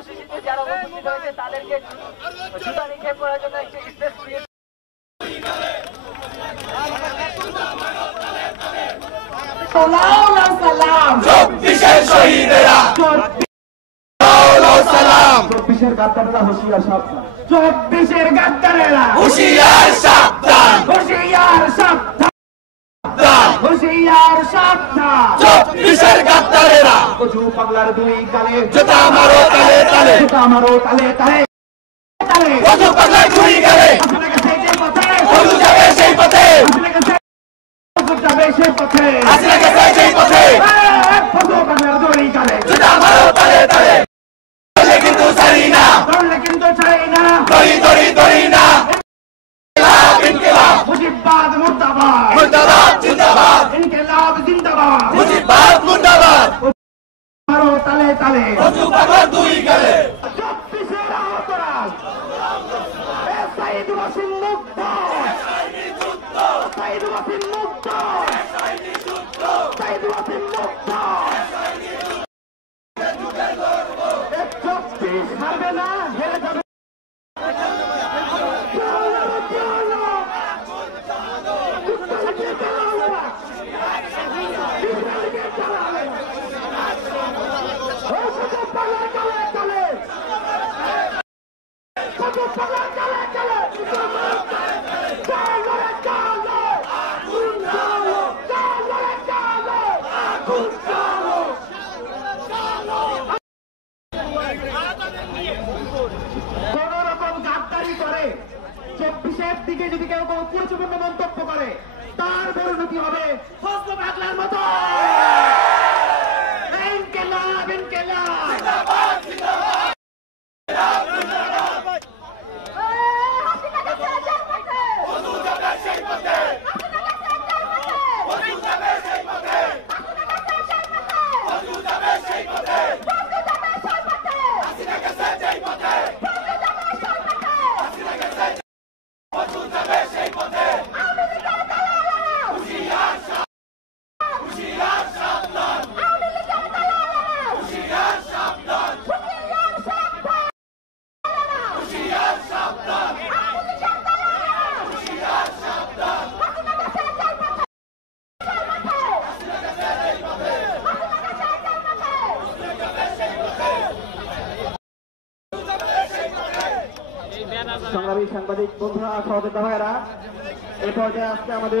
কর্মসূচিতে যারা উপস্থিত হয়েছে তাদেরকে জুতা নিক্ষেপ করার জন্য একটি স্পেস ক্রিয়েট সালাম 24 শহীদেরা সালাম 24 গাদ্দারেরা হুঁশিয়ার সাবধান 24 গাদ্দারেরা হুঁশিয়ার সাবধান হুঁশিয়ার সাবধান হুঁশিয়ার সাবধান 24 গাদ্দারেরা কচু পাগলার দুই গালে জুতা মারো তালে তালে জুতা মারো তালে তালে তালে কচু পাগলার দুই গালে আপনাকে সেই পথে বন্ধু যাবে সেই পথে যাবে সেই পথে আপনাকে সেই পথে কচু পাগলার দুই গালে জুতা মারো তালে তালে কিন্তু ছাড়ি না ধরলে কিন্তু ছাড়ি না দড়ি দড়ি দড়ি না ইনকিলাব মুজিবাদ মুর্দাবাদ মুর্দাবাদ জিন্দাবাদ ইনকিলাব জিন্দাবাদ মুজিবাদ মুর্দাবাদ মারো তালে তালে কচু পাগলার দুই গালে 24 এর আহতরা সাইদ ওয়াসিম মুক্ত সাইদ ওয়াসিম মুক্ত সাইদ ওয়াসিম মুক্ত হারবে না হেরে যাবে দিকে যদি কেউ কোনো কুরুচিপূর্ণ মন্তব্য করে তার পরিণতি হবে ফজলু পাগলার মতো ইনকিলাব ইনকিলাব জিন্দাবাদ জিন্দাবাদ সংগ্রামী সাংবাদিক বন্ধুরা সহযোদ্ধা ভাইয়েরা এই পর্যায়ে আজকে আমাদের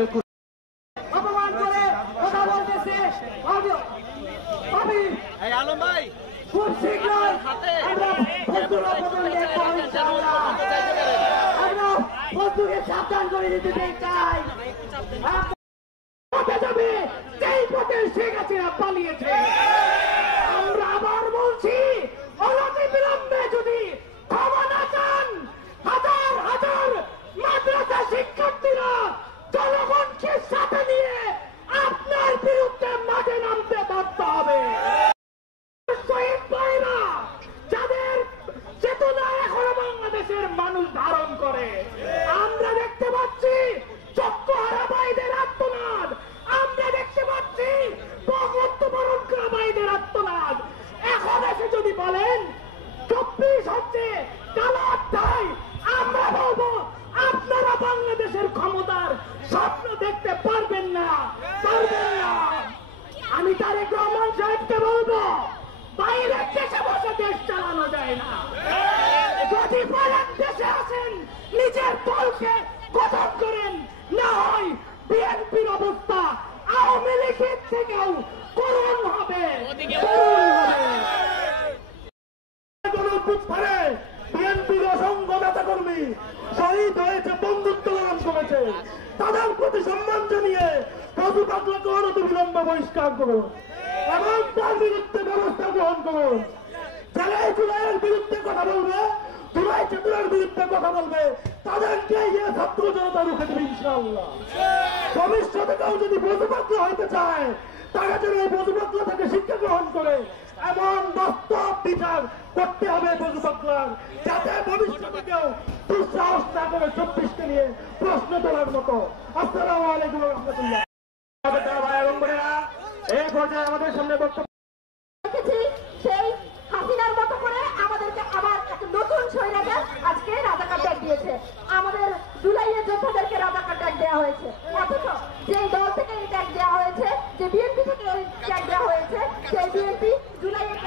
অপমান করে কথা বলতেছে আলম ভাই খুব শীঘ্রই আমরা বন্ধুকে সাবধান করে দিতে চাই যাবে যেই পথে শেখ হাসিনা পালিয়েছে আমরা আবার বলছি অনতি বিলম্বে যদি ক্ষমা না চান হাজার হাজার মাদ্রাসা শিক্ষার্থীরা জনগণকে সাথে নিয়ে আপনার বিরুদ্ধে মাঠে নামতে বাধ্য হবে শহীদ ভাইরা যাদের চেতনা এখনো বাংলাদেশের মানুষ ধারণ করে আমরা দেখতে পাচ্ছি চক্ষুহারা ভাইদের আত্মনাদ আমরা দেখতে পাচ্ছি মৃত্যুবরণ করা ভাইদের আত্মনাদ এখন এসে যদি বলেন 24 হচ্ছে কালো অধ্যায় আমরা বলবো আপনারা বাংলাদেশের ক্ষমতার স্বপ্ন দেখতে পারবেন না আমি তারেক রহমান সাহেবকে বলবো বাইরের দেশে বসে দেশ চালানো যায় না যদি বলেন দেশে আসেন নিজের দলকে গঠন করেন না হয় বিএনপির অবস্থা আওয়ামী লীগের থেকেও করুণ হবে বিএনপির অসংখ্য নেতা কর্মী শহীদ হয়েছে, বন্ধুত্ব লাভ করেছে, তাদের প্রতি সম্মান জানিয়ে ফজলু পাগলাকে অনতিবিলম্বে বহিষ্কার করুন এবং তার বিরুদ্ধে ব্যবস্থা গ্রহণ করুন। যারা এই জুলাইয়ের বিরুদ্ধে কথা বলবে, জুলাই চেতনার বিরুদ্ধে কথা বলবে, তাদেরকে ছাত্র জনতা রুখে দেবে ইনশাআল্লাহ। ভবিষ্যতে কেউ যদি ফজলু পাগলা হইতে চায়, তারা যেন এই ফজলু পাগলা থেকে শিক্ষা গ্রহণ করে এমন বাস্তব বিচার করতে হবে ফজলু পাগলার, যাতে ভবিষ্যতে কেউ দুঃসাহস না করে 24কে নিয়ে প্রশ্ন তোলার মতো। আসসালামু আলাইকুম ওয়া রাহমাতুল্লাহ। এই পর্যায়ে আমাদের সামনে বক্তব্য সেই হাসিনার মতো করে আমাদেরকে দিয়েছে, আমাদের জুলাইয়ের যোদ্ধাদেরকে রাজাকার ট্যাগ দেওয়া হয়েছে। অথচ যেই দল থেকে এই ট্যাগ দেওয়া হয়েছে, যে বিএনপি থেকে এই ট্যাগ দেওয়া হয়েছে, সেই বিএনপি জুলাইয়ের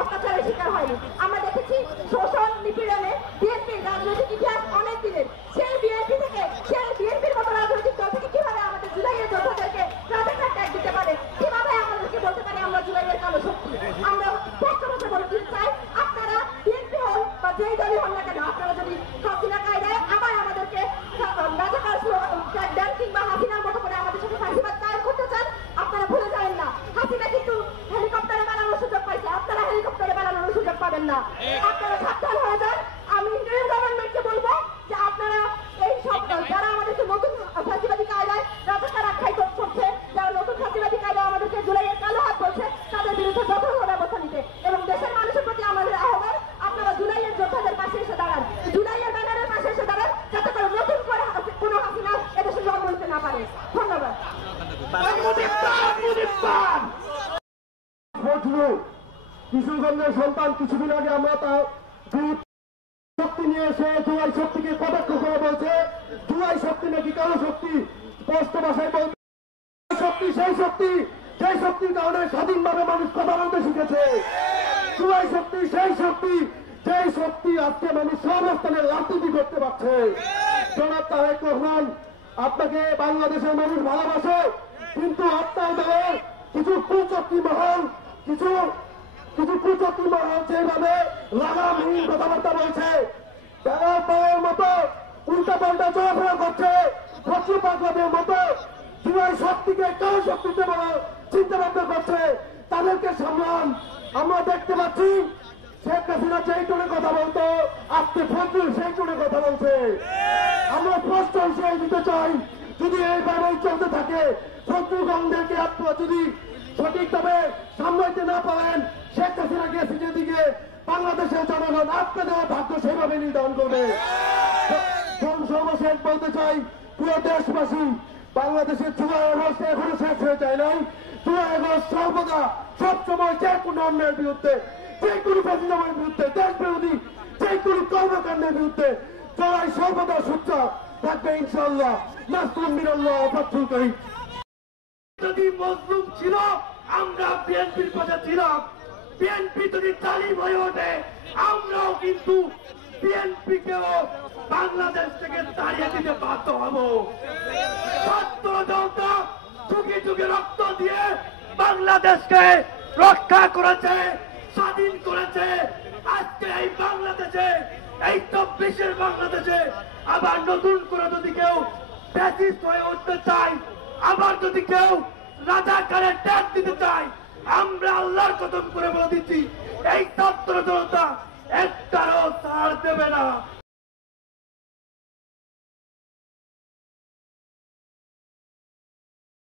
অত্যাচারের শিকার হয়নি। আমরা দেখেছি শোষণ নিপীড়নে বিএনপির রাজনৈতিক ইতিহাস অনেক দিনের। সেই বিএনপির মতো রাজনৈতিক দল থেকে কিভাবে আমাদের জুলাইয়ের যোদ্ধাদেরকে রাজাকার ট্যাগ দিতে পারে, কিভাবে আমাদেরকে বলতে পারে আমরা জুলাইয়ের কালো শক্তি? আমরা স্পষ্ট ভাষা বলে দিতে চাই, আপনারা বিএনপি হন বা যেই দলই হন না কেন, আপনারা যদি হাসিনা কায়দায় আবার আমাদেরকে রাজাকার ট্যাগ দেন কিংবা হাসিনার মতো করে আমাদের সাথে ফাঁসিবাদ কায়েম করতে চান, আপনারা ভুলে যাবেন না হাসিনা কিন্তু হেলিকপ্টারে বানানোর সুযোগ পাইছে, আপনারা হেলিকপ্টারে বানানোর সুযোগ পাবেন না। আপনারা সাবধান হয়ে যান। আমি ইন্টারিম গভর্নমেন্টকে বলবো যে আপনারা এই সব যারা আমাদেরকে নতুন ফাঁসিবাদী কায়দায় রাজাকার আখ্যায়িত করছে, যারা নতুন ফাঁসিবাদী কায়দায় আমাদেরকে জুলাইয়ের কালো হাত বলছে, তাদের বিরুদ্ধে যথাযথ ব্যবস্থা নিতে এবং দেশের মানুষের প্রতি আমাদের আহ্বান, আপনারা জুলাইয়ের যোদ্ধাদের পাশে এসে দাঁড়ান, জুলাইয়ের ব্যানারের পাশে এসে দাঁড়ান, যাতে করে নতুন করে কোনো হাসিনা এদেশে জন্ম নিতে না পারে। ধন্যবাদ। কিশোরগঞ্জের সন্তান কিছুদিন আগে আমরা তার শক্তি নিয়ে এসে জুলাই শক্তিকে কটাক্ষ করে বলছে জুলাই শক্তি নাকি কারো শক্তি। স্পষ্ট ভাষায় বলছে শক্তি সেই শক্তি যে শক্তির কারণে স্বাধীনভাবে মানুষ কথা বলতে শিখেছে। জুলাই শক্তি সেই শক্তি যে শক্তি আজকে মানুষ সব স্থানে রাজনীতি করতে পারছে। জনাব তারেক রহমান, আপনাকে বাংলাদেশের মানুষ ভালোবাসে, কিন্তু আপনার দলের কিছু কুচক্রী মহল কিছু কুচক্রী মহল যেভাবে লাগামহীন কথাবার্তা বলছে, তারা পায়ের মতো উল্টা পাল্টা চলাফেরা করছে, ফসল পাগলাদের মতো জুলাই শক্তিকে কারো শক্তিতে চিন্তা ভাবনা করছে, তাদেরকে সামলান। আমরা দেখতে পাচ্ছি শেখ হাসিনা যেই টোনে কথা বলতো, আজকে ফজলুল সেই টোনে কথা বলছে। আমরা স্পষ্ট হিসেবে দিতে চাই, যদি এইভাবেই চলতে থাকে, ফজলুল গঙ্গদেরকে আপনারা যদি সঠিকভাবে সামলাইতে না পারেন, শেখ হাসিনাকে সিটের দিকে বাংলাদেশের জনগণ আপনাদের ভাগ্য সেভাবে নির্ধারণ করবে। সর্বশেষ বলতে চাই, পুরো দেশবাসী, বাংলাদেশের জুলাই আগস্ট এখনো শেষ হয়ে যায় নাই। জুলাই আগস্ট সর্বদা সবসময় যে কোনো অন্যায়ের বিরুদ্ধে, যে কোনো ফ্যাসিজমের বিরুদ্ধে, দেশ বিরোধী যে কোনো কর্মকাণ্ডের বিরুদ্ধে জুলাই সর্বদা সোচ্চার থাকবে ইনশাআল্লাহ। নাসরুম মিনাল্লাহ ওয়া ফাতহুল করিম। যদি মজলুম ছিল, আমরা বিএনপির পাশে ছিলাম। বিএনপি যদি তালিম হয়ে ওঠে, আমরাও কিন্তু বিএনপিকেও বাংলাদেশ থেকে তাড়িয়ে দিতে বাধ্য হব। ছাত্র জনতা যুগে যুগে রক্ত দিয়ে বাংলাদেশকে রক্ষা করেছে, স্বাধীন করেছে। আজকে এই বাংলাদেশে, এই 24-এর বাংলাদেশে আবার নতুন করে যদি কেউ ফ্যাসিস্ট হয়ে উঠতে চায়, আবার যদি কেউ রাজাকারের ট্যাগ দিতে চায়, আমরা আল্লাহর কসম করে বলে দিচ্ছি, এই ছাত্র জনতা একটারও ছাড় দেবে না।